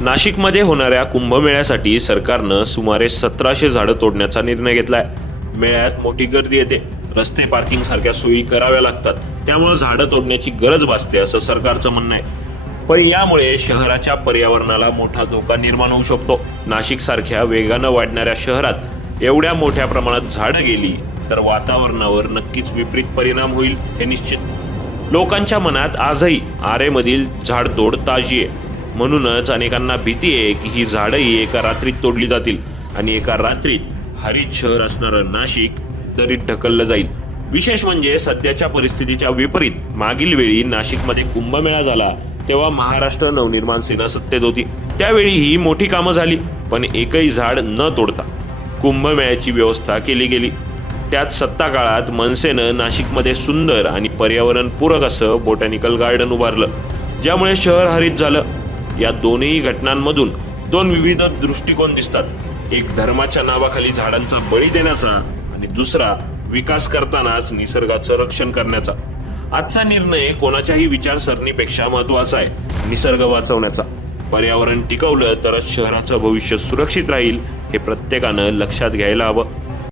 नाशिकमध्ये होणाऱ्या कुंभमेळ्यासाठी सरकारनं सुमारे 1700 झाडं तोडण्याचा निर्णय घेतलाय। मेळ्यात मोठी गर्दी येते, रस्ते पार्किंग सारख्या सोयी कराव्या लागतात, त्यामुळे झाडं तोडण्याची गरज भासते असं सरकारचं म्हणणं आहे। पण यामुळे शहराच्या पर्यावरणाला मोठा धोका निर्माण होऊ शकतो। नाशिक सारख्या वेगानं वाढणाऱ्या शहरात एवढ्या मोठ्या प्रमाणात झाडं गेली तर वातावरणावर नक्कीच विपरीत परिणाम होईल हे निश्चित। लोकांच्या मनात आजही आरेमधील झाडतोड ताजी आहे, म्हणूनच अनेकांना भीती आहे की ही झाडंही एका रात्रीत तोडली जातील आणि एका रात्रीत हरित शहर असणारं नाशिक दरीत ढकललं जाईल। विशेष म्हणजे सध्याच्या परिस्थितीच्या विपरीत मागील वेळी नाशिकमध्ये कुंभमेळा झाला तेव्हा महाराष्ट्र नवनिर्माण सेना सत्तेत होती। त्यावेळी ही मोठी कामं झाली, पण एकही झाड न तोडता कुंभमेळ्याची व्यवस्था केली गेली। त्यात सत्ता काळात मनसेनं नाशिकमध्ये सुंदर आणि पर्यावरणपूरक असं बोटॅनिकल गार्डन उभारलं, ज्यामुळे शहर हरित झालं। या दोन्ही घटनांमधून दोन विविध दृष्टिकोन दिसतात, एक धर्माच्या नावाखाली झाडांचा बळी देण्याचा आणि दुसरा विकास करतानाच निसर्गाचं रक्षण करण्याचा। आजचा निर्णय कोणाच्याही विचारसरणीपेक्षा महत्वाचा आहे, निसर्ग वाचवण्याचा। पर्यावरण टिकवलं तरच शहराचं भविष्य सुरक्षित राहील हे प्रत्येकानं लक्षात घ्यायला हवं।